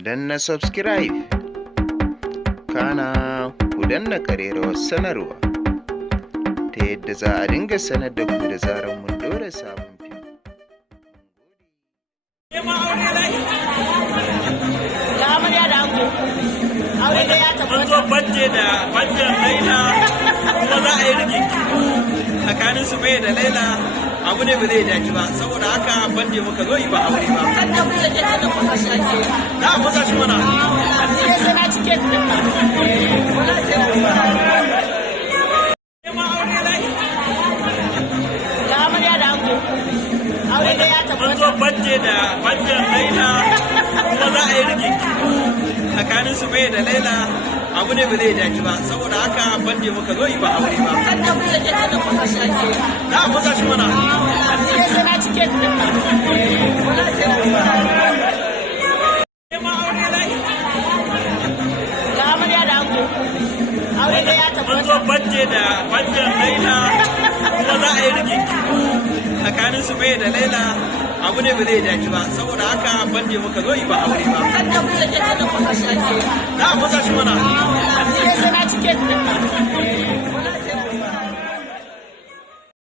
danna subscribe kana ku danna ƙararrawar sanarwa ta yadda za a dinga sanar da ku da zarar mun ɗora sabon fim. An zo banje da banjan Laila kuma za a yi rigingimu tsakanin su mai da Laila, abu ne ba zai dace ba, saboda haka banje muka zo yi ba aure ba. Za a kusa shi mana. An zo banje da banjan Laila kuma za a yi rigingimu tsakanin su mai da Laila, abu ne ba zai dace ba, saboda haka banje muka zo yi ba aure ba. Za a kusa shi mana. An zo banje da banjan Laila kuma za a yi rigingimu tsakanin su mai da Laila, abu ne ba zai dace ba, saboda haka banje muka zo yi ba aure ba. Za a kusa shi mana.